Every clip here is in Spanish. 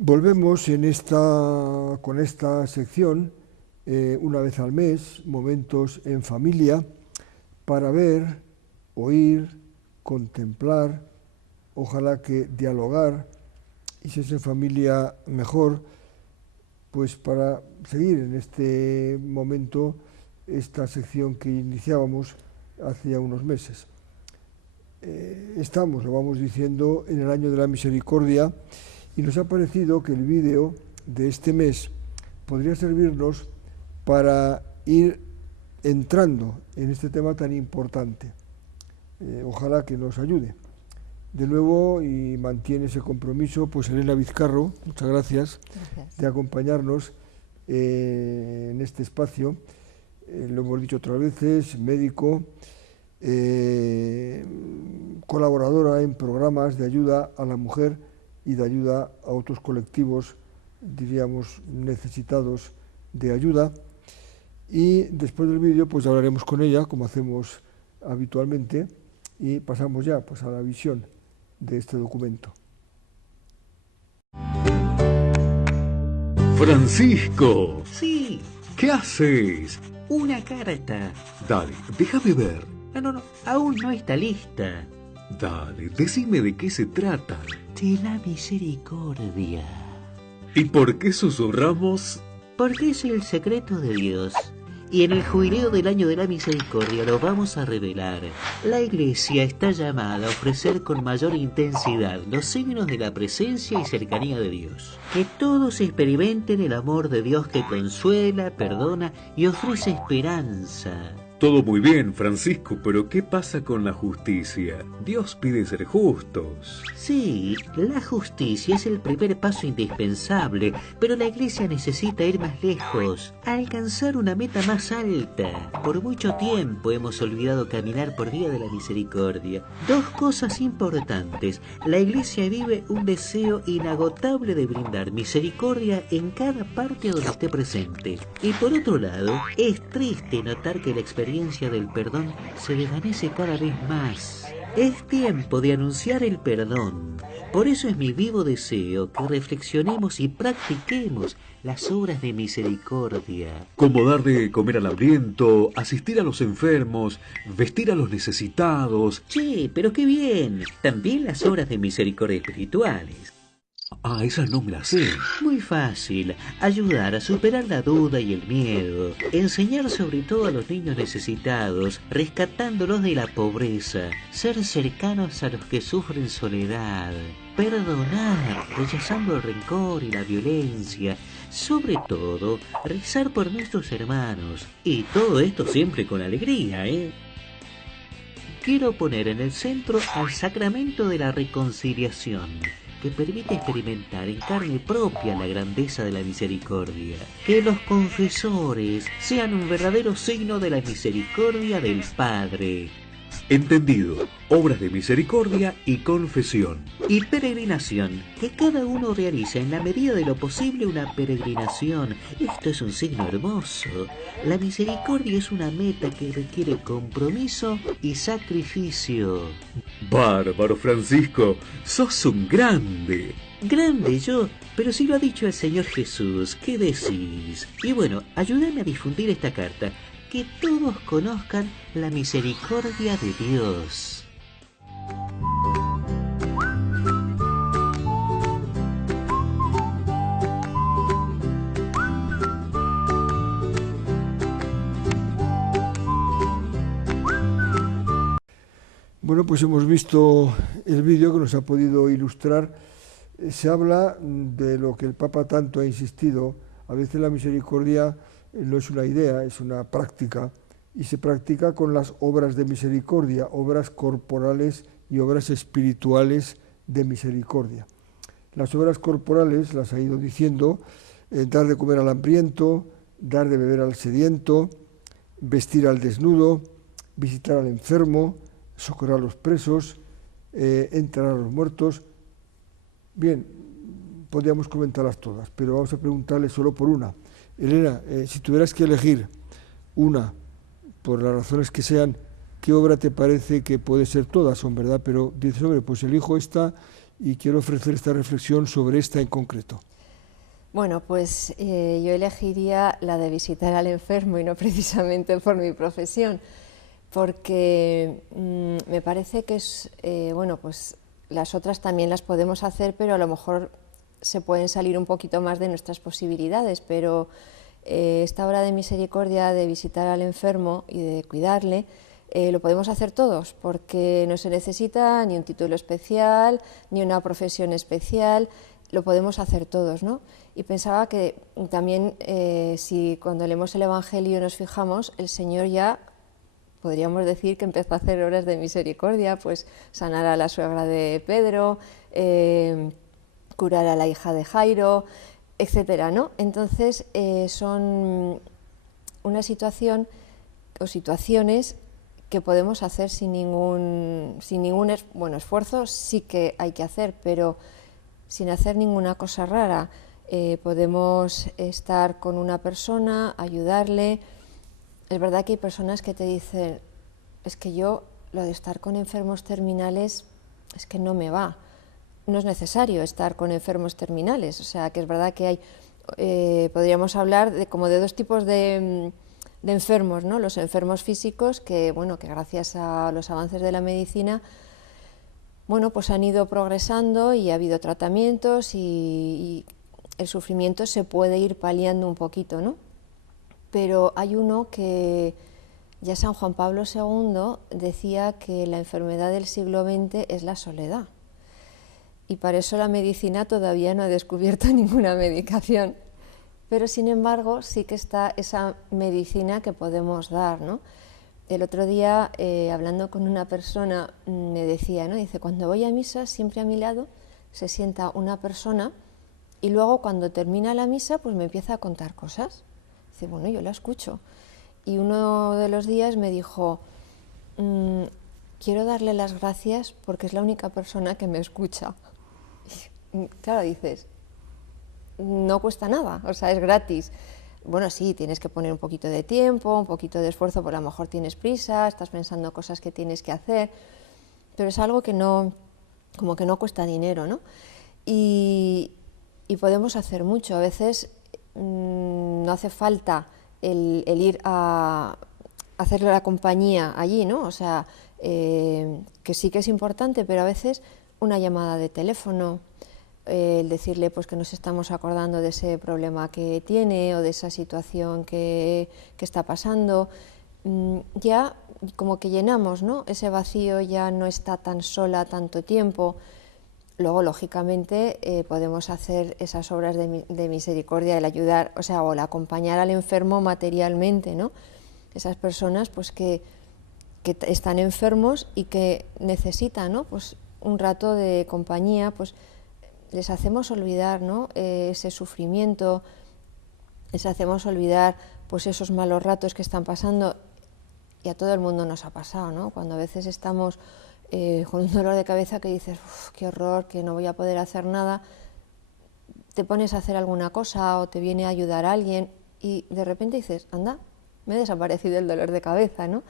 Volvemos con esta sección una vez al mes, momentos en familia, para ver, oír, contemplar, ojalá que dialogar, y si es en familia mejor, pues para seguir en este momento esta sección que iniciábamos hace ya unos meses. Estamos, lo vamos diciendo, en el año de la misericordia, y nos ha parecido que el vídeo de este mes podría servirnos para ir entrando en este tema tan importante. Ojalá que nos ayude. De nuevo, y mantiene ese compromiso, pues Elena Vizcarro, muchas gracias. De acompañarnos en este espacio. Lo hemos dicho otras veces, médico, colaboradora en programas de ayuda a la mujer y de ayuda a otros colectivos, diríamos, necesitados de ayuda. Y después del vídeo pues hablaremos con ella, como hacemos habitualmente, y pasamos ya pues a la visión de este documento. Francisco. Sí, ¿Qué haces? una carta. Dale, déjame ver. No, aún no está lista. Dale, decime de qué se trata. De la misericordia. ¿Y por qué susurramos? Porque es el secreto de Dios. Y en el jubileo del año de la misericordia lo vamos a revelar. La Iglesia está llamada a ofrecer con mayor intensidad los signos de la presencia y cercanía de Dios. Que todos experimenten el amor de Dios que consuela, perdona y ofrece esperanza. Todo muy bien, Francisco, pero ¿qué pasa con la justicia? Dios pide ser justos. Sí, la justicia es el primer paso indispensable, pero la Iglesia necesita ir más lejos, alcanzar una meta más alta. Por mucho tiempo hemos olvidado caminar por vía de la misericordia. Dos cosas importantes. La Iglesia vive un deseo inagotable de brindar misericordia en cada parte donde esté presente. Y por otro lado, es triste notar que la experiencia del perdón se desvanece cada vez más. Es tiempo de anunciar el perdón. Por eso es mi vivo deseo que reflexionemos y practiquemos las obras de misericordia. Como dar de comer al hambriento, asistir a los enfermos, vestir a los necesitados. Che, pero qué bien. También las obras de misericordia espirituales. Ah, esa no me la sé. Muy fácil. Ayudar a superar la duda y el miedo. Enseñar sobre todo a los niños necesitados, rescatándolos de la pobreza. Ser cercanos a los que sufren soledad. Perdonar, rechazando el rencor y la violencia. Sobre todo, rezar por nuestros hermanos. Y todo esto siempre con alegría, ¿eh? Quiero poner en el centro al sacramento de la reconciliación, que permite experimentar en carne propia la grandeza de la misericordia. Que los confesores sean un verdadero signo de la misericordia del Padre. Entendido. Obras de misericordia y confesión. Y peregrinación, que cada uno realiza en la medida de lo posible una peregrinación. Esto es un signo hermoso. La misericordia es una meta que requiere compromiso y sacrificio. Bárbaro, Francisco, sos un grande. Grande yo, pero si lo ha dicho el Señor Jesús, ¿qué decís? Y bueno, ayúdame a difundir esta carta, que todos conozcan la misericordia de Dios. Bueno, pues hemos visto el vídeo que nos ha podido ilustrar. Se habla de lo que el Papa tanto ha insistido. A veces la misericordia no es una idea, es una práctica, y se practica con las obras de misericordia, obras corporales y obras espirituales de misericordia. Las obras corporales, las ha ido diciendo, dar de comer al hambriento, dar de beber al sediento, vestir al desnudo, visitar al enfermo, socorrer a los presos, enterrar a los muertos. Bien, podríamos comentarlas todas, pero vamos a preguntarle solo por una. Elena, si tuvieras que elegir una, por las razones que sean, ¿qué obra te parece que puede ser? Todas son, ¿verdad? Pero dices, hombre, pues elijo esta y quiero ofrecer esta reflexión sobre esta en concreto. Bueno, pues yo elegiría la de visitar al enfermo y no precisamente por mi profesión, porque me parece que es, bueno, pues las otras también las podemos hacer, pero a lo mejor se pueden salir un poquito más de nuestras posibilidades, pero esta obra de misericordia de visitar al enfermo y de cuidarle, lo podemos hacer todos, porque no se necesita ni un título especial, ni una profesión especial, lo podemos hacer todos, ¿no? Y pensaba que también si cuando leemos el Evangelio nos fijamos, el Señor ya podríamos decir que empezó a hacer obras de misericordia, pues sanar a la suegra de Pedro, curar a la hija de Jairo, etcétera, ¿no? Entonces son una situación o situaciones que podemos hacer sin ningún esfuerzo, sí que hay que hacer, pero sin hacer ninguna cosa rara. Podemos estar con una persona, ayudarle. Es verdad que hay personas que te dicen, es que yo lo de estar con enfermos terminales es que no me va. No es necesario estar con enfermos terminales, o sea que es verdad que hay, podríamos hablar de como de dos tipos de enfermos, ¿no? Los enfermos físicos que, bueno, que gracias a los avances de la medicina, bueno, pues han ido progresando y ha habido tratamientos y el sufrimiento se puede ir paliando un poquito, ¿no? Pero hay uno que ya San Juan Pablo II decía que la enfermedad del siglo XX es la soledad. Y para eso la medicina todavía no ha descubierto ninguna medicación. Pero sin embargo sí que está esa medicina que podemos dar, ¿no? El otro día, hablando con una persona, me decía, ¿no? Dice, cuando voy a misa, siempre a mi lado se sienta una persona y luego cuando termina la misa, pues me empieza a contar cosas. Dice, bueno, yo la escucho. Y uno de los días me dijo, quiero darle las gracias porque es la única persona que me escucha. Y, claro, dices, no cuesta nada, o sea, es gratis. Bueno, sí, tienes que poner un poquito de tiempo, un poquito de esfuerzo, porque a lo mejor tienes prisa, estás pensando cosas que tienes que hacer, pero es algo que no, como que no cuesta dinero, ¿no? Y podemos hacer mucho. A veces no hace falta el ir a hacerle la compañía allí, ¿no? O sea, que sí que es importante, pero a veces una llamada de teléfono, el decirle pues que nos estamos acordando de ese problema que tiene o de esa situación que está pasando, ya como que llenamos, ¿no? Ese vacío, ya no está tan sola tanto tiempo. Luego, lógicamente, podemos hacer esas obras de misericordia, el ayudar, o sea, o el acompañar al enfermo materialmente, ¿no? Esas personas pues que están enfermos y que necesitan, ¿no? Pues un rato de compañía, pues les hacemos olvidar, ¿no? Ese sufrimiento, les hacemos olvidar pues esos malos ratos que están pasando, y a todo el mundo nos ha pasado, ¿no? Cuando a veces estamos con un dolor de cabeza que dices, qué horror, que no voy a poder hacer nada, te pones a hacer alguna cosa o te viene a ayudar a alguien y de repente dices, anda, me ha desaparecido el dolor de cabeza, ¿no?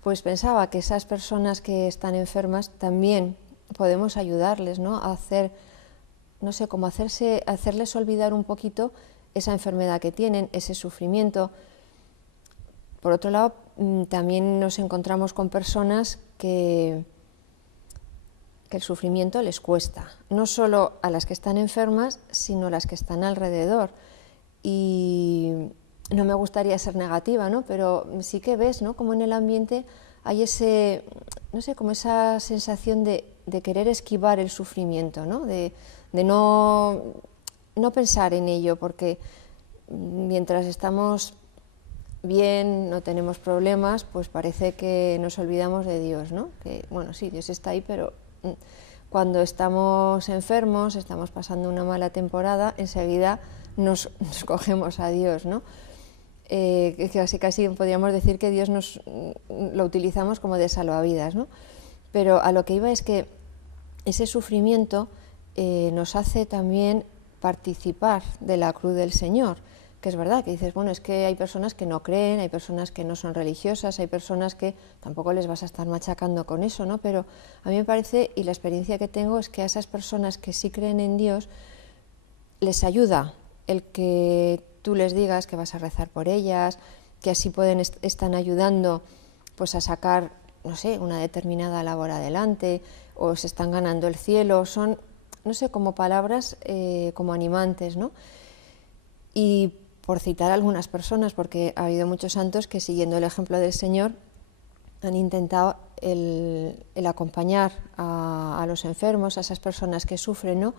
Pues pensaba que esas personas que están enfermas también podemos ayudarles, ¿no? A hacer, no sé, como hacerles olvidar un poquito esa enfermedad que tienen, ese sufrimiento. Por otro lado, también nos encontramos con personas que el sufrimiento les cuesta, no solo a las que están enfermas, sino a las que están alrededor. Y no me gustaría ser negativa, ¿no? Pero sí que ves, ¿no? Como en el ambiente hay ese, no sé, como esa sensación de querer esquivar el sufrimiento, ¿no? De no pensar en ello, porque mientras estamos bien, no tenemos problemas, pues parece que nos olvidamos de Dios, ¿no? Que, bueno, sí, Dios está ahí, pero cuando estamos enfermos, estamos pasando una mala temporada, enseguida nos cogemos a Dios, ¿no? Casi podríamos decir que Dios lo utilizamos como de salvavidas, ¿no? Pero a lo que iba es que ese sufrimiento nos hace también participar de la cruz del Señor. que es verdad, que dices, bueno, es que hay personas que no creen, hay personas que no son religiosas, hay personas que tampoco les vas a estar machacando con eso, ¿no? Pero a mí me parece, y la experiencia que tengo es que a esas personas que sí creen en Dios, les ayuda el que tú les digas que vas a rezar por ellas, que así están ayudando pues a sacar, no sé, una determinada labor adelante, o se están ganando el cielo, son, no sé, como palabras como animantes, ¿no? Y por citar a algunas personas, porque ha habido muchos santos que, siguiendo el ejemplo del Señor, han intentado el acompañar a los enfermos, a esas personas que sufren, ¿no?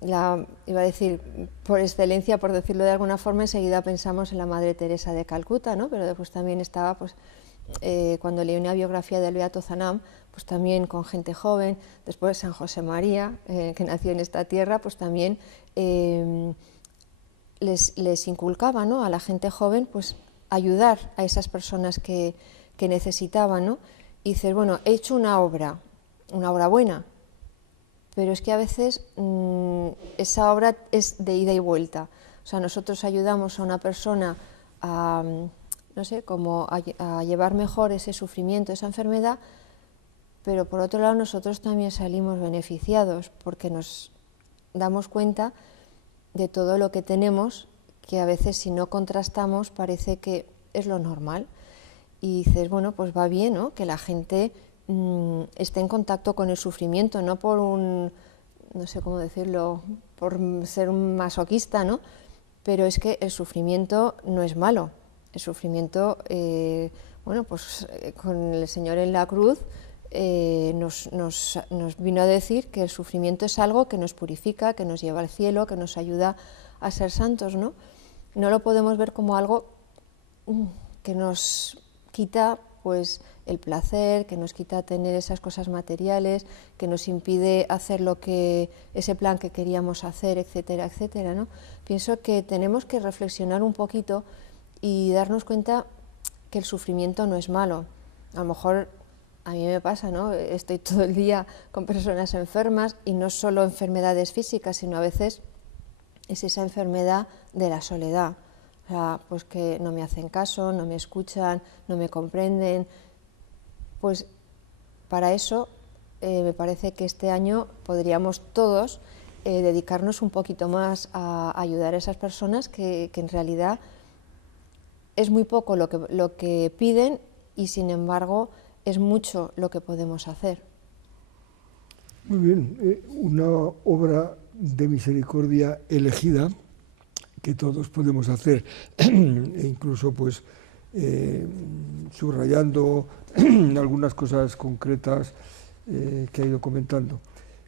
Iba a decir, por excelencia, por decirlo de alguna forma, enseguida pensamos en la Madre Teresa de Calcuta, ¿no? Pero después también estaba, pues, cuando leí una biografía del Beato Zanam, pues también con gente joven, después San José María, que nació en esta tierra, pues también les inculcaba, ¿no?, a la gente joven, pues ayudar a esas personas que necesitaban, ¿no? Y dices, bueno, he hecho una obra buena, pero es que a veces esa obra es de ida y vuelta. O sea, nosotros ayudamos a una persona a, no sé, como a llevar mejor ese sufrimiento, esa enfermedad, pero por otro lado nosotros también salimos beneficiados, porque nos damos cuenta de todo lo que tenemos, que a veces si no contrastamos parece que es lo normal. Y dices, bueno, pues va bien, ¿no?, que la gente esté en contacto con el sufrimiento, no por no sé cómo decirlo, por ser un masoquista, ¿no? Pero es que el sufrimiento no es malo. El sufrimiento, bueno, pues con el Señor en la cruz nos vino a decir que el sufrimiento es algo que nos purifica, que nos lleva al cielo, que nos ayuda a ser santos, ¿no? No lo podemos ver como algo que nos quita, pues, el placer, que nos quita tener esas cosas materiales, que nos impide hacer ese plan que queríamos hacer, etcétera, etcétera, ¿no? Pienso que tenemos que reflexionar un poquito y darnos cuenta que el sufrimiento no es malo. A lo mejor a mí me pasa, ¿no? Estoy todo el día con personas enfermas, y no solo enfermedades físicas, sino a veces es esa enfermedad de la soledad. O sea, pues que no me hacen caso, no me escuchan, no me comprenden. Pues para eso me parece que este año podríamos todos dedicarnos un poquito más a ayudar a esas personas que en realidad es muy poco lo que piden, y sin embargo es mucho lo que podemos hacer. Muy bien, una obra de misericordia elegida que todos podemos hacer, e incluso pues subrayando algunas cosas concretas que ha ido comentando.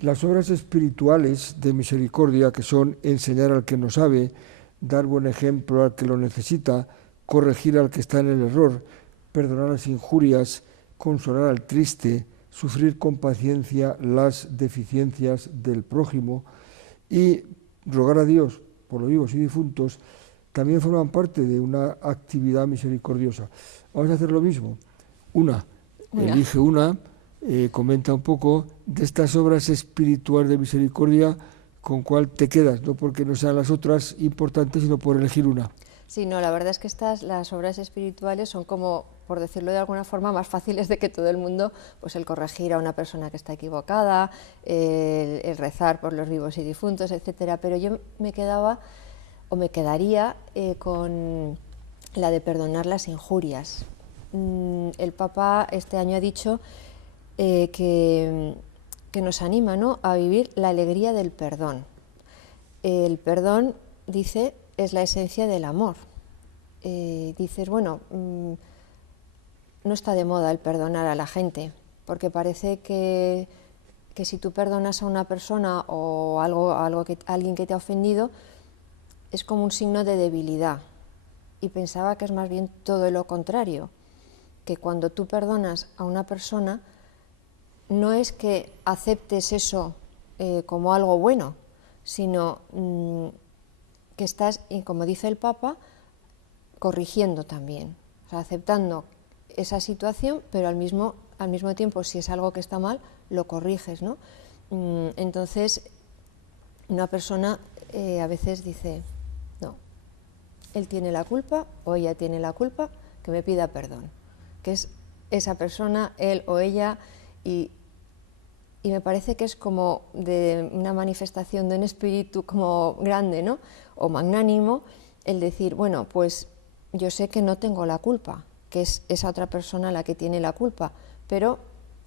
Las obras espirituales de misericordia, que son enseñar al que no sabe, dar buen ejemplo al que lo necesita, corregir al que está en el error, perdonar las injurias, consolar al triste, sufrir con paciencia las deficiencias del prójimo y rogar a Dios por los vivos y difuntos, también forman parte de una actividad misericordiosa. Vamos a hacer lo mismo. Elige una, comenta un poco de estas obras espirituales de misericordia, con cuál te quedas, no porque no sean las otras importantes, sino por elegir una. Sí, no, la verdad es que las obras espirituales son como, por decirlo de alguna forma, más fáciles de que todo el mundo, pues el corregir a una persona que está equivocada, el rezar por los vivos y difuntos, etcétera. Pero yo me quedaría con la de perdonar las injurias. El Papa este año ha dicho que nos anima, ¿no?, a vivir la alegría del perdón. El perdón, dice, es la esencia del amor. Dices, bueno, no está de moda el perdonar a la gente, porque parece que si tú perdonas a una persona o alguien que te ha ofendido, es como un signo de debilidad. Y pensaba que es más bien todo lo contrario, que cuando tú perdonas a una persona, no es que aceptes eso como algo bueno, sino que estás, y como dice el Papa, corrigiendo también, o sea, aceptando esa situación, pero al mismo tiempo, si es algo que está mal, lo corriges, ¿no? Entonces, una persona a veces dice, no, él tiene la culpa o ella tiene la culpa, que me pida perdón, que es esa persona, él o ella, y me parece que es como de una manifestación de un espíritu como grande, ¿no? O magnánimo, el decir, bueno, pues yo sé que no tengo la culpa, que es esa otra persona la que tiene la culpa, pero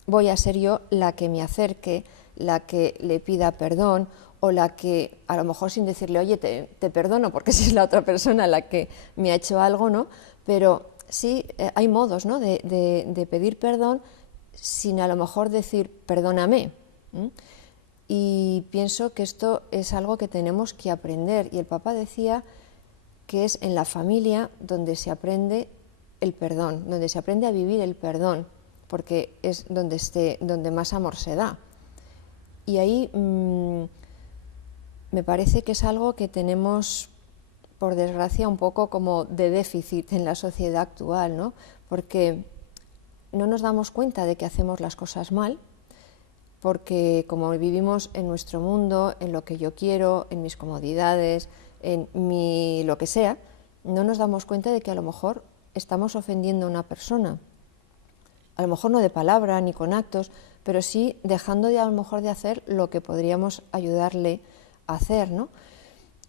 voy a ser yo la que me acerque, la que le pida perdón, o la que, a lo mejor sin decirle, oye, te perdono, porque si es la otra persona la que me ha hecho algo, ¿no? Pero sí, hay modos, ¿no?, de pedir perdón sin a lo mejor decir, perdóname. Y pienso que esto es algo que tenemos que aprender. Y el Papa decía que es en la familia donde se aprende el perdón, donde se aprende a vivir el perdón, porque es donde más amor se da. Y ahí me parece que es algo que tenemos, por desgracia, un poco como de déficit en la sociedad actual, ¿no? Porque no nos damos cuenta de que hacemos las cosas mal, porque como vivimos en nuestro mundo, en lo que yo quiero, en mis comodidades, en lo que sea, no nos damos cuenta de que a lo mejor estamos ofendiendo a una persona. A lo mejor no de palabra ni con actos, pero sí dejando a lo mejor de hacer lo que podríamos ayudarle a hacer, ¿no?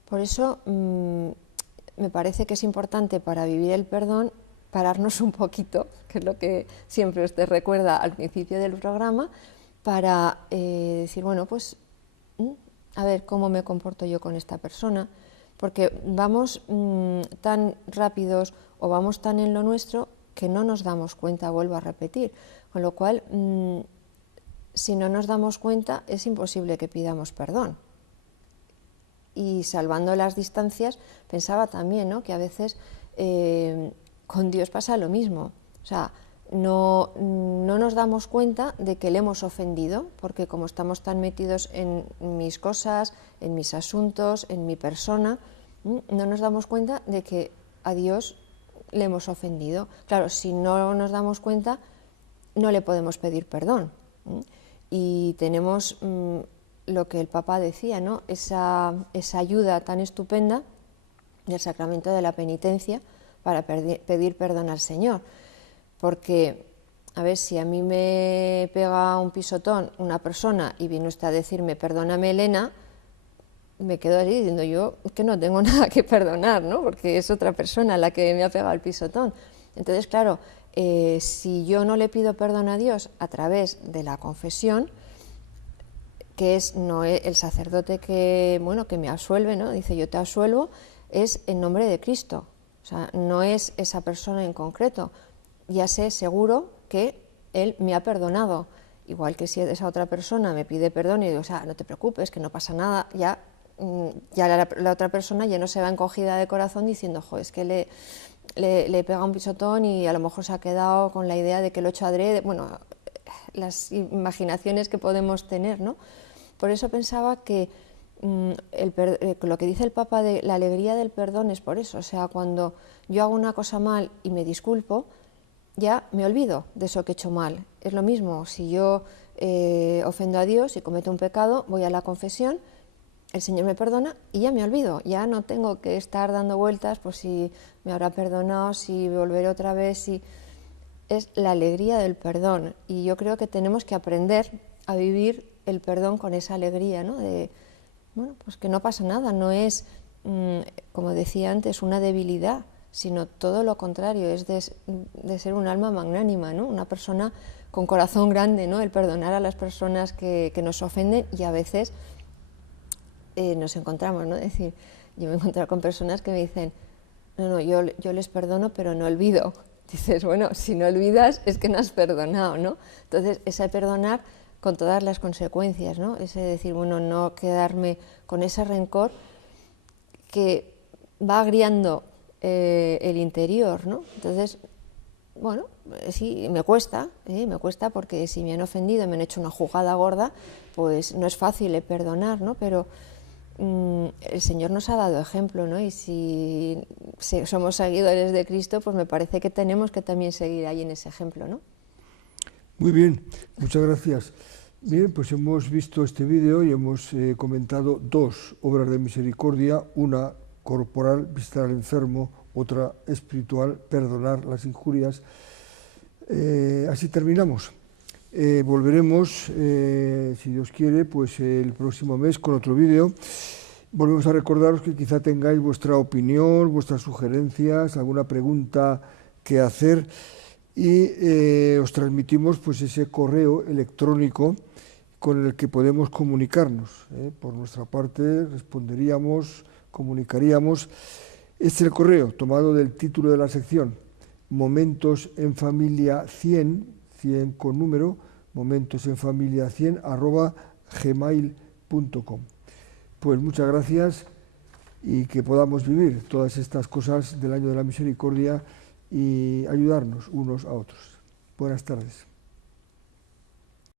Por eso me parece que es importante para vivir el perdón pararnos un poquito, que es lo que siempre usted recuerda al principio del programa, para decir, bueno, pues a ver cómo me comporto yo con esta persona, porque vamos tan rápidos o vamos tan en lo nuestro que no nos damos cuenta, vuelvo a repetir, con lo cual, si no nos damos cuenta, es imposible que pidamos perdón. Y salvando las distancias, pensaba también, ¿no?, que a veces con Dios pasa lo mismo, o sea, no nos damos cuenta de que le hemos ofendido, porque como estamos tan metidos en mis cosas, en mis asuntos, en mi persona, no nos damos cuenta de que a Dios le hemos ofendido. Claro, si no nos damos cuenta, no le podemos pedir perdón. Y tenemos lo que el Papa decía, ¿no?, esa ayuda tan estupenda del sacramento de la penitencia para pedir perdón al Señor. Porque, a ver, si a mí me pega un pisotón una persona y viene usted a decirme, perdóname, Elena, me quedo allí diciendo yo que no tengo nada que perdonar, ¿no?, porque es otra persona la que me ha pegado el pisotón. Entonces, claro, si yo no le pido perdón a Dios a través de la confesión, que es no el sacerdote que me absuelve, ¿no?, dice yo te absuelvo, es en nombre de Cristo, o sea, no es esa persona en concreto. Ya sé seguro que Él me ha perdonado, igual que si esa otra persona me pide perdón y digo, o sea, no te preocupes, que no pasa nada, ya la otra persona ya no se va encogida de corazón diciendo, jo, es que le pega un pisotón y a lo mejor se ha quedado con la idea de que lo he hecho adrede, bueno, las imaginaciones que podemos tener, ¿no? Por eso pensaba que lo que dice el Papa de la alegría del perdón es por eso, o sea, cuando yo hago una cosa mal y me disculpo, ya me olvido de eso que he hecho mal. Es lo mismo, si yo ofendo a Dios y cometo un pecado, voy a la confesión, el Señor me perdona y ya me olvido, ya no tengo que estar dando vueltas por si me habrá perdonado, si volveré otra vez, si... Es la alegría del perdón y yo creo que tenemos que aprender a vivir el perdón con esa alegría, ¿no?, de, bueno, pues que no pasa nada, no es, como decía antes, una debilidad, sino todo lo contrario, es de ser un alma magnánima, ¿no?, una persona con corazón grande, ¿no?, el perdonar a las personas que nos ofenden y a veces nos encontramos, ¿no?, es decir, yo me he encontrado con personas que me dicen, no, yo les perdono pero no olvido. Dices, bueno, si no olvidas es que no has perdonado, ¿no? Entonces, ese perdonar con todas las consecuencias, ¿no? Ese decir, bueno, no quedarme con ese rencor que va agriando el interior, ¿no? Entonces, bueno, sí, me cuesta porque si me han ofendido, me han hecho una jugada gorda, pues no es fácil perdonar, ¿no? Pero el Señor nos ha dado ejemplo, ¿no? Y si somos seguidores de Cristo, pues me parece que tenemos que también seguir ahí en ese ejemplo, ¿no? Muy bien, muchas gracias. Bien, pues hemos visto este vídeo y hemos comentado dos obras de misericordia, una corporal, visitar al enfermo, otra espiritual, perdonar las injurias. Así terminamos. Volveremos, si Dios quiere, pues el próximo mes con otro vídeo. Volvemos a recordaros que quizá tengáis vuestra opinión, vuestras sugerencias, alguna pregunta que hacer, y os transmitimos pues ese correo electrónico con el que podemos comunicarnos. Por nuestra parte responderíamos, comunicaríamos. Este es el correo tomado del título de la sección, Momentos en Familia 100, 100 con número, momentosenfamilia100 @gmail.com. Pues muchas gracias y que podamos vivir todas estas cosas del año de la misericordia y ayudarnos unos a otros. Buenas tardes.